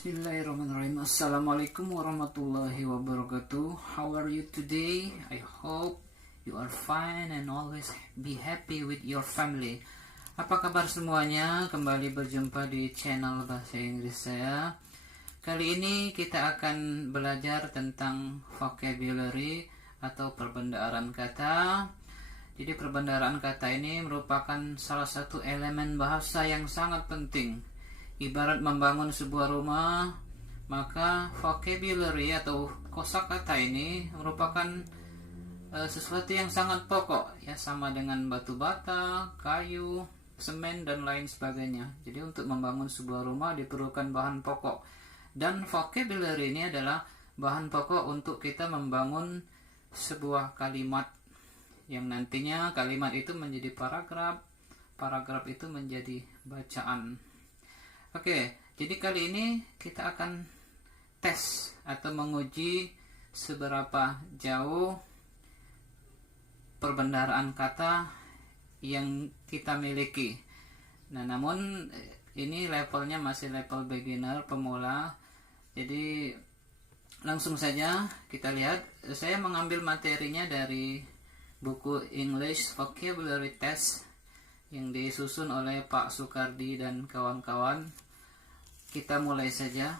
Bismillahirrahmanirrahim. Assalamualaikum warahmatullahi wabarakatuh. How are you today? I hope you are fine and always be happy with your family. Apa kabar semuanya? Kembali berjumpa di channel bahasa Inggris saya. Kali ini kita akan belajar tentang vocabulary atau perbendaharaan kata. Jadi perbendaharaan kata ini merupakan salah satu elemen bahasa yang sangat penting. Ibarat membangun sebuah rumah, maka vocabulary atau kosakata ini merupakan sesuatu yang sangat pokok, ya, sama dengan batu bata, kayu, semen dan lain sebagainya. Jadi untuk membangun sebuah rumah diperlukan bahan pokok, dan vocabulary ini adalah bahan pokok untuk kita membangun sebuah kalimat yang nantinya kalimat itu menjadi paragraf, paragraf itu menjadi bacaan. Oke, jadi kali ini kita akan tes atau menguji seberapa jauh perbendaharaan kata yang kita miliki. Nah, namun ini levelnya masih level beginner, pemula. Jadi langsung saja kita lihat. Saya mengambil materinya dari buku English Vocabulary Test yang disusun oleh Pak Sukardi dan kawan-kawan. Kita mulai saja.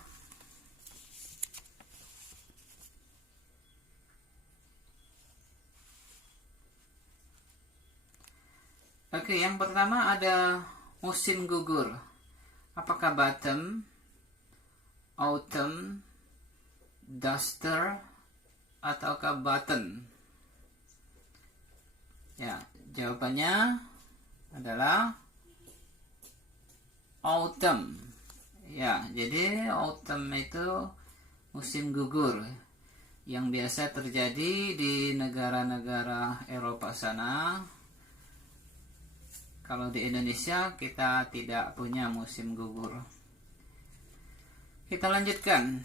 Oke, yang pertama ada musim gugur. Apakah bottom, autumn, duster, ataukah button? Ya, jawabannya adalah autumn. Ya, jadi autumn itu musim gugur yang biasa terjadi di negara-negara Eropa sana. Kalau di Indonesia kita tidak punya musim gugur. Kita lanjutkan.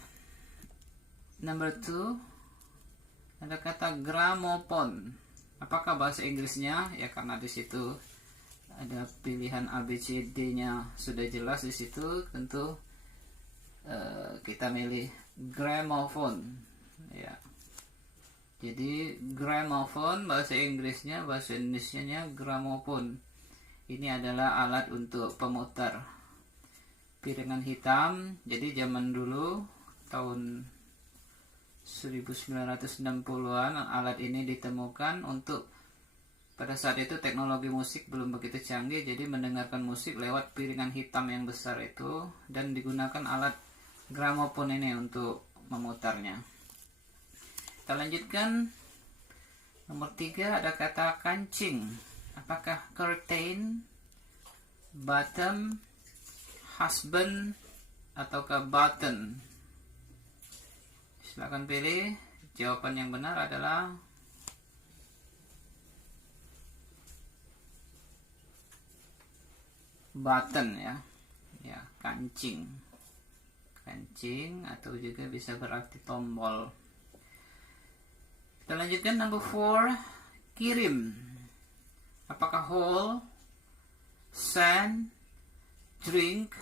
Number 2, ada kata gramophone. Apakah bahasa Inggrisnya? Ya, karena di situ ada pilihan ABCD-nya sudah jelas di situ, tentu kita milih gramophone. Ya. Jadi gramophone bahasa Inggrisnya, bahasa Indonesianya gramophone. Ini adalah alat untuk pemutar piringan hitam. Jadi zaman dulu tahun 1960-an alat ini ditemukan untuk, pada saat itu teknologi musik belum begitu canggih, jadi mendengarkan musik lewat piringan hitam yang besar itu, dan digunakan alat gramofon ini untuk memutarnya. Kita lanjutkan. Nomor 3 ada kata kancing. Apakah curtain, bottom, husband, ataukah button? Silakan pilih. Jawaban yang benar adalah button, ya. Ya, kancing. Kancing atau juga bisa berarti tombol. Kita lanjutkan number 4, kirim. Apakah whole, send, drink,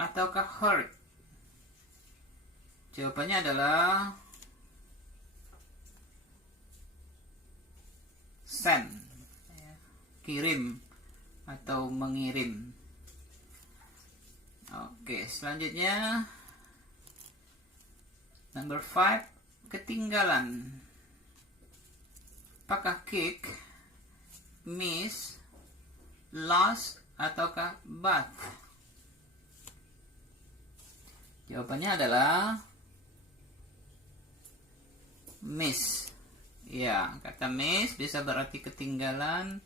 ataukah hurt? Jawabannya adalah send, kirim atau mengirim. Oke, selanjutnya number 5, ketinggalan. Apakah kick, miss, lost, ataukah bath? Jawabannya adalah miss. Ya, kata miss bisa berarti ketinggalan,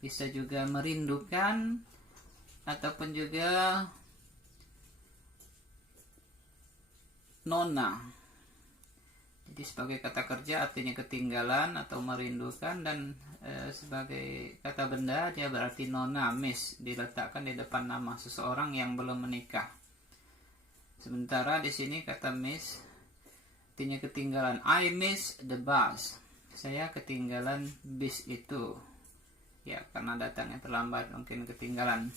bisa juga merindukan, ataupun juga nona. Jadi sebagai kata kerja artinya ketinggalan atau merindukan, dan sebagai kata benda dia berarti nona, miss, diletakkan di depan nama seseorang yang belum menikah. Sementara di sini kata miss artinya ketinggalan. I miss the bus. Saya ketinggalan bis itu. Ya, karena datangnya terlambat, mungkin ketinggalan.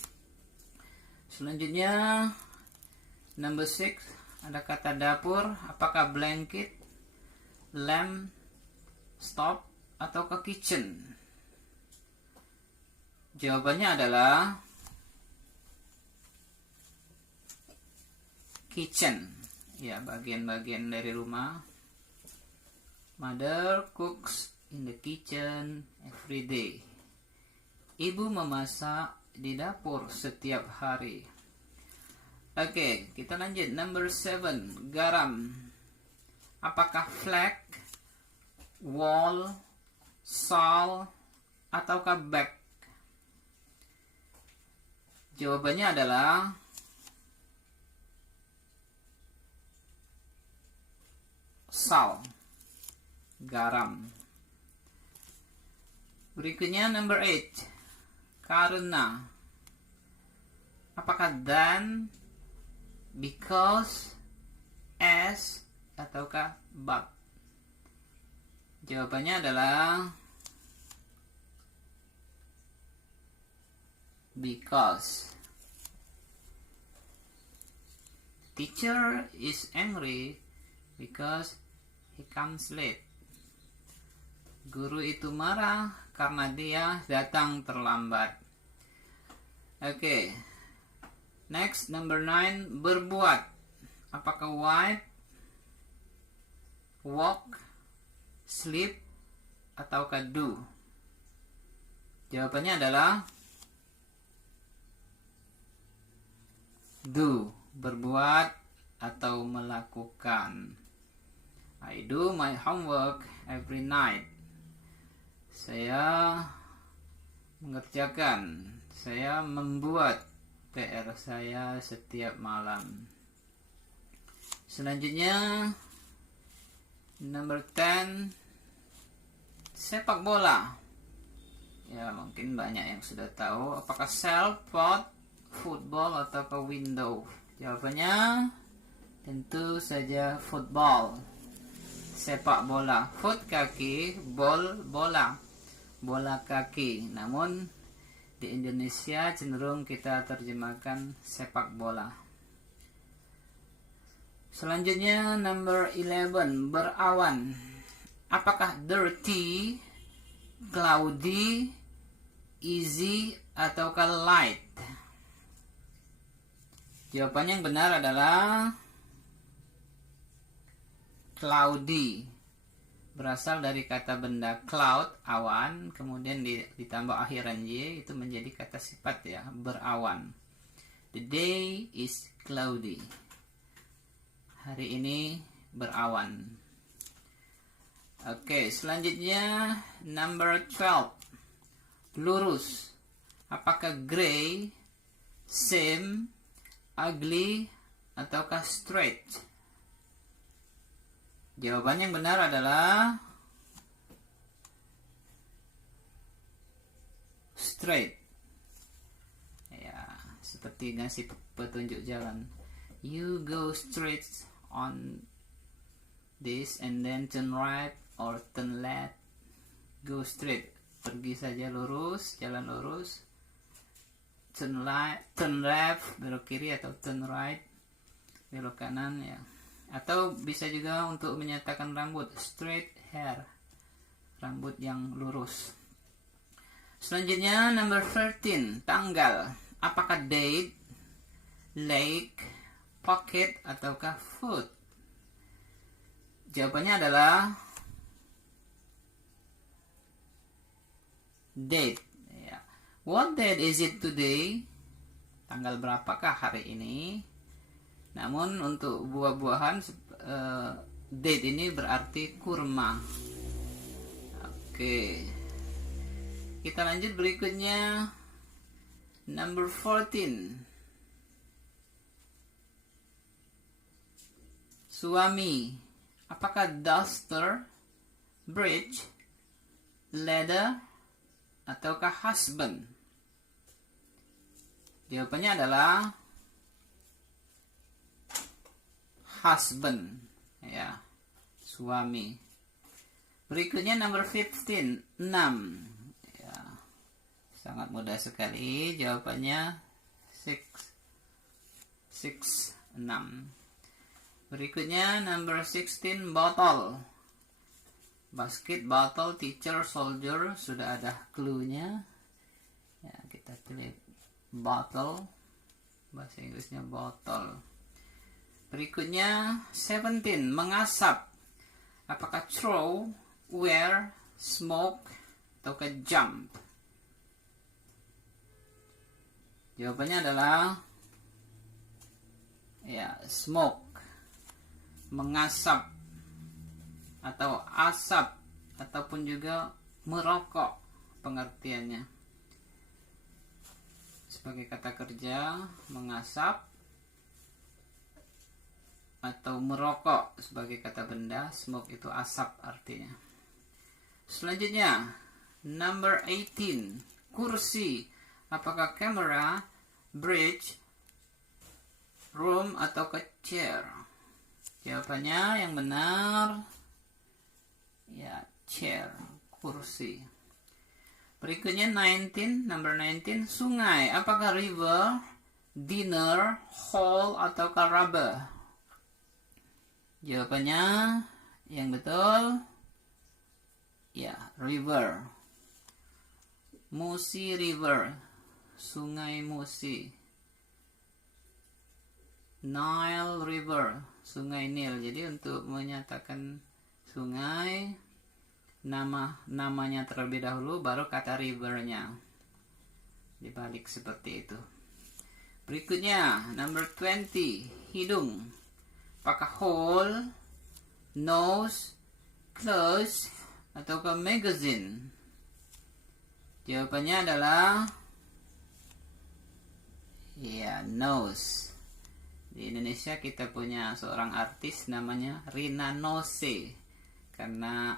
Selanjutnya number 6, Ada kata dapur, apakah blanket, lamp, stove, atau ke kitchen? Jawabannya adalah kitchen. Ya, bagian-bagian dari rumah. Mother cooks in the kitchen every day. Ibu memasak di dapur setiap hari. Oke, kita lanjut. Number 7, garam. Apakah flake, wall, salt, ataukah bag? Jawabannya adalah salt, garam. Berikutnya number 8, karena. Apakah dan, because, as, ataukah but? Jawabannya adalah because. Teacher is angry because he comes late. Guru itu marah karena dia datang terlambat. Oke. Next, number 9, berbuat. Apakah wipe, walk, sleep, ataukah do? Jawabannya adalah do, berbuat atau melakukan. I do my homework every night. Saya mengerjakan, saya membuat PR saya setiap malam. Selanjutnya number 10, sepak bola. Ya, mungkin banyak yang sudah tahu. Apakah self, pot, football, atau window? Jawabannya tentu saja football, sepak bola. Foot kaki, ball bola, bola kaki. Namun di Indonesia cenderung kita terjemahkan sepak bola. Selanjutnya number 11, berawan. Apakah dirty, cloudy, easy, ataukah light? Jawabannya yang benar adalah cloudy. Berasal dari kata benda cloud, awan, kemudian ditambah akhiran y, itu menjadi kata sifat ya, berawan. The day is cloudy. Hari ini berawan. Oke, selanjutnya number 12, lurus. Apakah gray, same, ugly, ataukah straight? Jawaban yang benar adalah straight. Ya, seperti ngasih petunjuk jalan. You go straight on this and then turn right or turn left. Go straight. Pergi saja lurus, jalan lurus. Turn left, belok kiri, atau turn right, belok kanan ya. Atau bisa juga untuk menyatakan rambut, straight hair, rambut yang lurus. Selanjutnya number 13, tanggal. Apakah date, lake, pocket, ataukah foot? Jawabannya adalah date ya. What date is it today? Tanggal berapakah hari ini? Namun untuk buah-buahan date ini berarti kurma. Oke. Kita lanjut berikutnya. Number 14. Suami. Apakah duster, bridge, leather, ataukah husband? Jawabannya adalah husband ya, suami. Berikutnya number 15, 6 ya, sangat mudah sekali jawabannya, 6. Berikutnya number 16, bottle. Basket, bottle, teacher, soldier. Sudah ada clue-nya. Ya, kita pilih bottle. Bahasa Inggrisnya bottle. Berikutnya 17, mengasap. Apakah throw, wear, smoke, atau jump? Jawabannya adalah ya, smoke. Mengasap atau asap ataupun juga merokok pengertiannya. Sebagai kata kerja, mengasap atau merokok sebagai kata benda, smoke itu asap artinya. Selanjutnya number 18, kursi. Apakah camera, bridge, room, atau chair? Jawabannya yang benar ya, chair, kursi. Berikutnya 19, number 19, sungai. Apakah river, dinner, hall, atau rubber? Jawabannya yang betul ya, river. Musi River, Sungai Musi. Nile River, Sungai Nil. Jadi untuk menyatakan sungai, namanya terlebih dahulu, baru kata rivernya. Dibalik seperti itu. Berikutnya number 20, hidung. Apakah hole, nose, close, ataukah magazine? Jawabannya adalah ya, nose. Di Indonesia kita punya seorang artis namanya Rina Nose, karena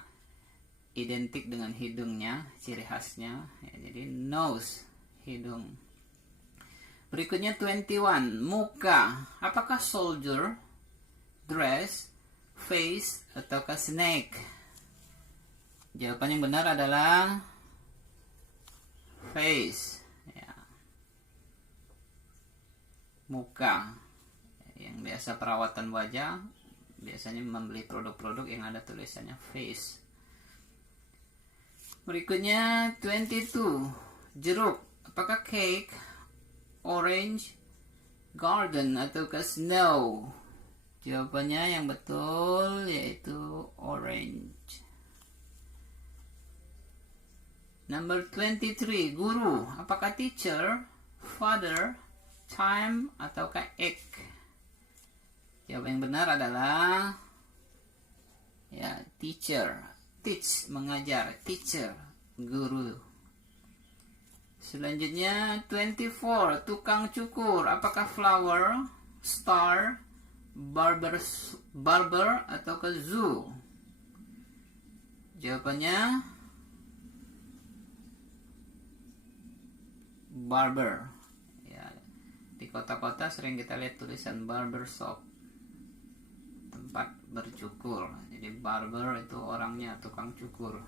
identik dengan hidungnya, ciri khasnya ya, jadi nose, hidung. Berikutnya 21, muka. Apakah soldier, dress, face, ataukah snake? Jawaban yang benar adalah face. Muka. Yang biasa perawatan wajah biasanya membeli produk-produk yang ada tulisannya face. Berikutnya 22, jeruk. Apakah cake, orange, garden, atau snow? Jawabannya yang betul yaitu orange. Number 23, guru. Apakah teacher, father, time, ataukah egg? Jawaban yang benar adalah ya, teacher. Teach, mengajar. Teacher, guru. Selanjutnya 24, tukang cukur. Apakah flower, star, barber, ataukah zoo? Jawabannya barber. Di kota-kota sering kita lihat tulisan barber shop, tempat bercukur. Jadi barber itu orangnya, tukang cukur.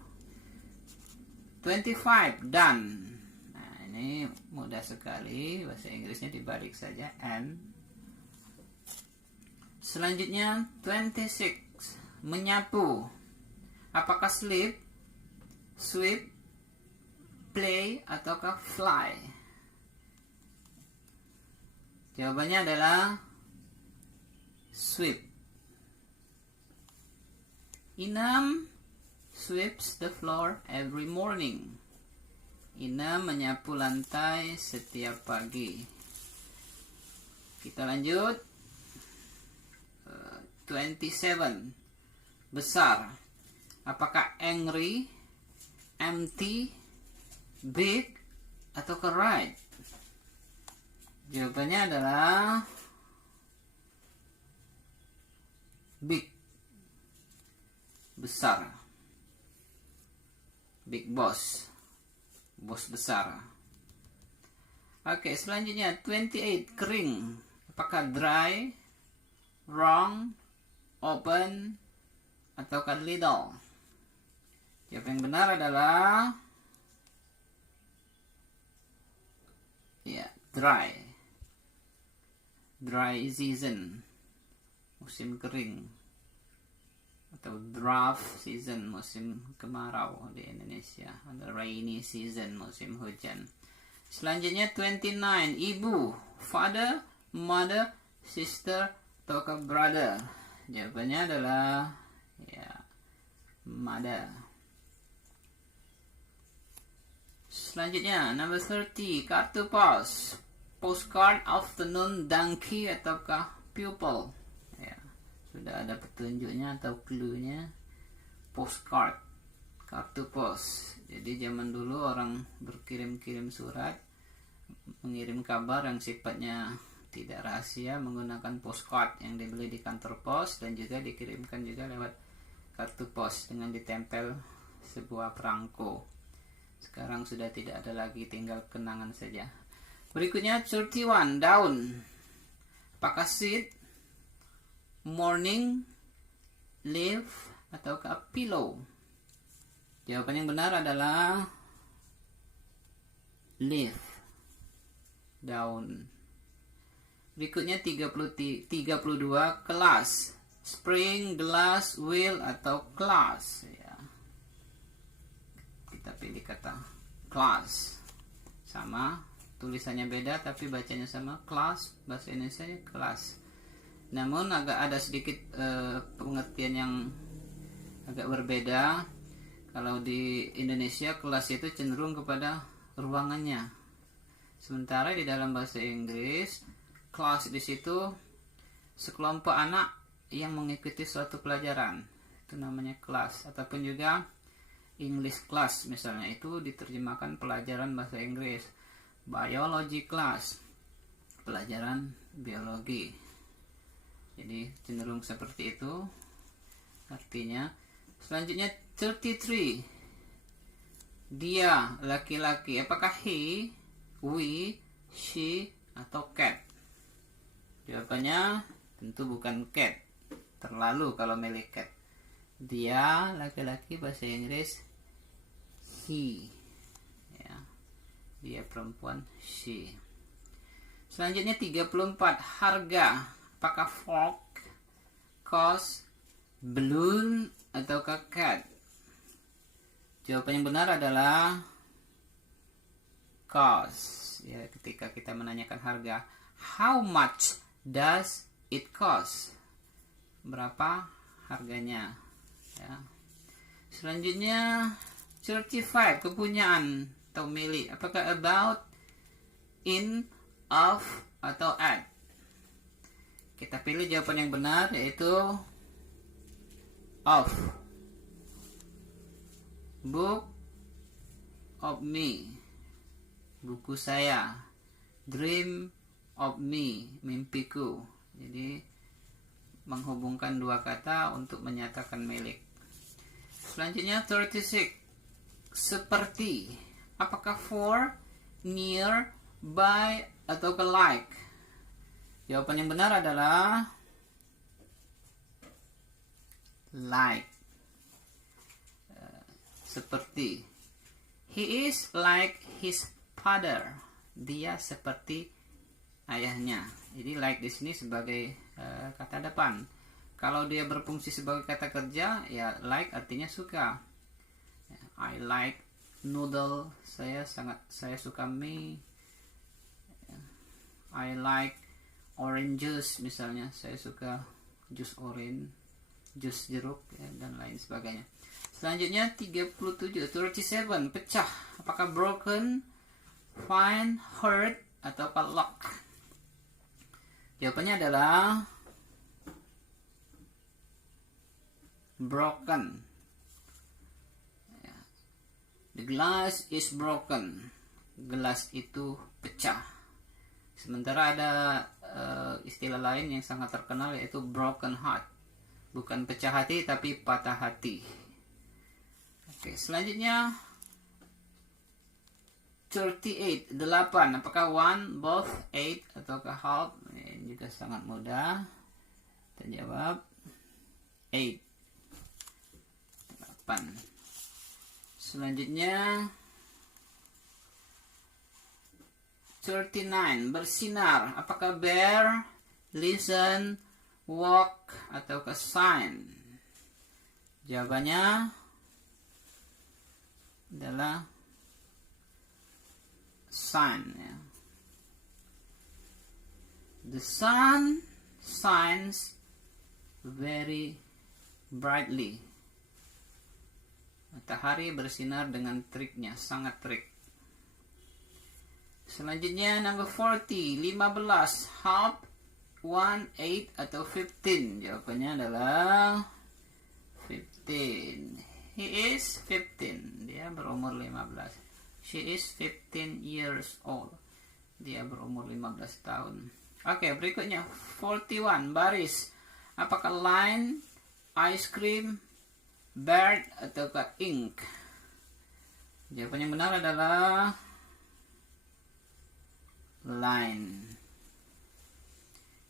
25, done. Nah, ini mudah sekali, bahasa Inggrisnya dibalik saja, and. Selanjutnya 26, menyapu. Apakah sleep, sweep, play, ataukah fly? Jawabannya adalah sweep. Inam sweeps the floor every morning. Inam menyapu lantai setiap pagi. Kita lanjut. 27, besar. Apakah angry, empty, big, atau right? Jawabannya adalah big, besar. Big boss, bos besar. Oke, selanjutnya 28, kering. Apakah dry, wrong, open, ataukah little? Jawaban yang benar adalah ya, dry. Dry season, musim kering, atau drought season, musim kemarau di Indonesia, ada rainy season, musim hujan. Selanjutnya 29, ibu, father, mother, sister, atau brother. Jawabannya adalah ya mother. Selanjutnya number 30, kartu pos, postcard, afternoon, donkey, ataukah pupil. Ya, sudah ada petunjuknya atau clue-nya. Postcard, kartu pos. Jadi zaman dulu orang berkirim-kirim surat, mengirim kabar yang sifatnya tidak rahasia menggunakan postcard yang dibeli di kantor pos dan juga dikirimkan juga lewat kartu pos dengan ditempel sebuah perangko. Sekarang sudah tidak ada lagi, tinggal kenangan saja. Berikutnya 31, daun. Apakah seed, morning, leaf, ataukah pillow? Jawaban yang benar adalah leaf, daun. Berikutnya 32, kelas, spring, glass, wheel, atau class. Ya. Kita pilih kata class. Sama, tulisannya beda tapi bacanya sama, class, bahasa Indonesia kelas. Namun agak ada sedikit pengertian yang agak berbeda. Kalau di Indonesia kelas itu cenderung kepada ruangannya. Sementara di dalam bahasa Inggris, kelas di situ sekelompok anak yang mengikuti suatu pelajaran. Itu namanya kelas. Ataupun juga English class misalnya, itu diterjemahkan pelajaran bahasa Inggris. Biology class, pelajaran biologi. Jadi cenderung seperti itu artinya. Selanjutnya 33, dia, laki-laki. Apakah he, we, she, atau cat? Jawabannya tentu bukan cat. Terlalu kalau milih cat. Dia, laki-laki, bahasa Inggris he. Ya. Dia perempuan, she. Selanjutnya 34, harga. Apakah fork, cost, balloon, ataukah cat? Jawaban yang benar adalah cost. Ya, ketika kita menanyakan harga, how much does it cost? Berapa harganya? Ya. Selanjutnya 35, kepunyaan atau milik. Apakah about, in, of, atau at? Kita pilih jawaban yang benar, yaitu of. Book of me, buku saya. Dream of me, mimpiku. Jadi menghubungkan dua kata untuk menyatakan milik. Selanjutnya 36, seperti. Apakah for, near, by, atau like? Jawaban yang benar adalah like. Seperti. He is like his father. Dia seperti ayahnya. Jadi like di sini sebagai kata depan. Kalau dia berfungsi sebagai kata kerja, ya like artinya suka. I like noodle. Saya suka mie. I like orange juice misalnya. Saya suka jus orange, jus jeruk, ya, dan lain sebagainya. Selanjutnya 37, pecah. Apakah broken, fine, hurt, atau lock? Jawabannya adalah broken. The glass is broken. Gelas itu pecah. Sementara ada istilah lain yang sangat terkenal, yaitu broken heart. Bukan pecah hati tapi patah hati. Oke, selanjutnya 38, 8. Apakah one, both, eight, ataukah half? Ini juga sangat mudah. Kita jawab 8. 8. Selanjutnya 39, bersinar. Apakah bear, listen, walk atau ke sign? Jawabannya adalah sign, ya. The sun shines very brightly. Matahari bersinar dengan teriknya, sangat terik. Selanjutnya number 40, 15. Half, 1, 8 atau 15? Jawabannya adalah 15. He is 15. Dia berumur 15. She is 15 years old. Dia berumur 15 tahun. Oke, berikutnya 41. Baris. Apakah line, ice cream, bird, ataukah ink? Jawaban yang benar adalah line.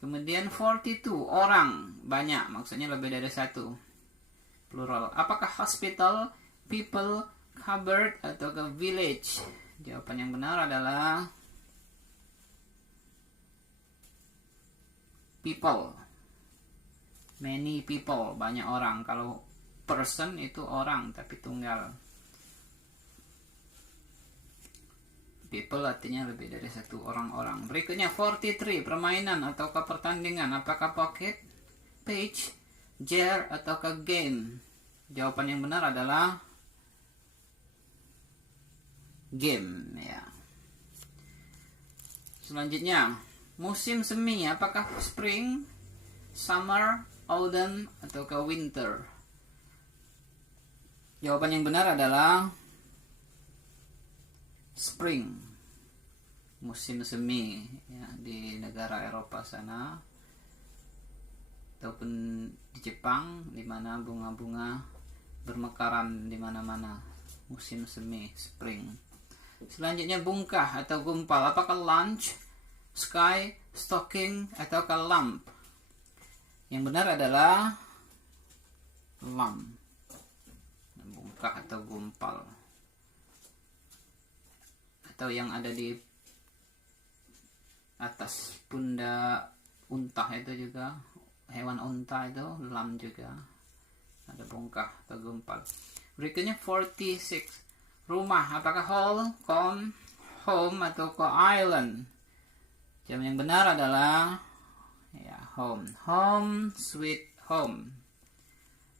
Kemudian 42. Orang, banyak, maksudnya lebih dari satu. Plural. Apakah hospital, people, cupboard, ataukah village? Jawaban yang benar adalah people. Many people, banyak orang. Kalau person itu orang tapi tunggal. People artinya lebih dari satu orang-orang. Berikutnya 43, permainan ataukah pertandingan? Apakah pocket, page, jar, ataukah game? Jawaban yang benar adalah game, ya. Selanjutnya musim semi. Apakah spring, summer, autumn, ataukah winter? Jawaban yang benar adalah spring, musim semi, ya, di negara Eropa sana ataupun di Jepang, di mana bunga-bunga bermekaran di mana-mana. Musim semi, spring. Selanjutnya bungkah atau gumpal. Apakah lunch, sky, stocking, ataukah lamp? Yang benar adalah lamp. Bungkah atau gumpal. Atau yang ada di atas pundak unta itu juga, hewan unta itu lamp juga. Ada bungkah atau gumpal. Berikutnya 46. Rumah. Apakah hall, home, atau island? Jawaban yang benar adalah ya, home. Home sweet home.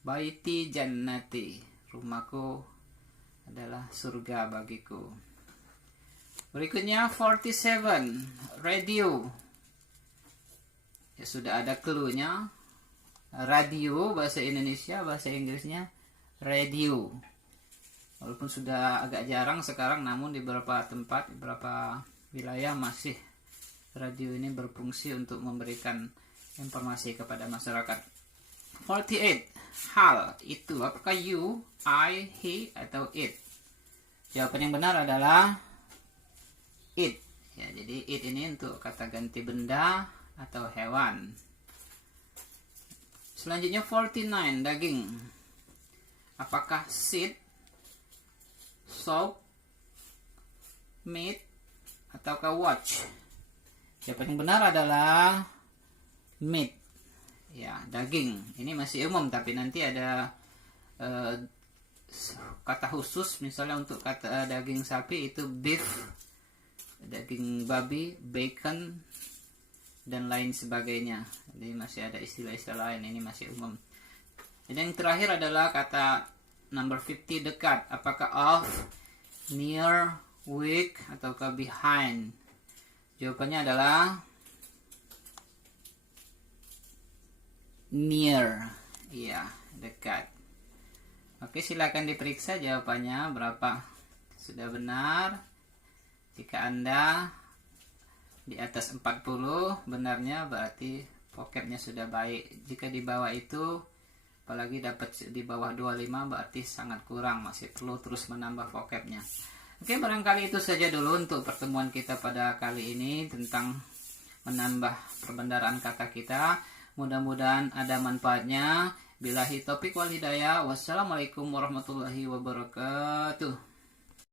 Baiti jannati. Rumahku adalah surga bagiku. Berikutnya 47. Radio. Ya, sudah ada clue-nya. Radio bahasa Indonesia, bahasa Inggrisnya radio. Walaupun sudah agak jarang sekarang, namun di beberapa tempat, di beberapa wilayah masih radio ini berfungsi untuk memberikan informasi kepada masyarakat. 48. Hal, itu. Apakah you, I, he, atau it? Jawaban yang benar adalah it. Ya, jadi it ini untuk kata ganti benda atau hewan. Selanjutnya 49. Daging. Apakah seed, soap, meat, ataukah watch? Jawaban yang benar adalah meat. Ya, daging. Ini masih umum, tapi nanti ada kata khusus. Misalnya untuk kata daging sapi itu beef, daging babi, bacon, dan lain sebagainya. Jadi masih ada istilah-istilah lain. Ini masih umum. Dan yang terakhir adalah kata number 50, dekat. Apakah off, near, weak, ataukah behind? Jawabannya adalah near. Iya, dekat. Oke, silakan diperiksa jawabannya berapa sudah benar. Jika Anda di atas 40 benarnya, berarti vocabnya sudah baik. Jika di bawah itu, apalagi dapat di bawah 25, berarti sangat kurang, masih perlu terus menambah vocabnya. Oke, barangkali itu saja dulu untuk pertemuan kita pada kali ini tentang menambah perbendaharaan kata kita. Mudah-mudahan ada manfaatnya. Billahi taufiq wal hidayah. Wassalamualaikum warahmatullahi wabarakatuh.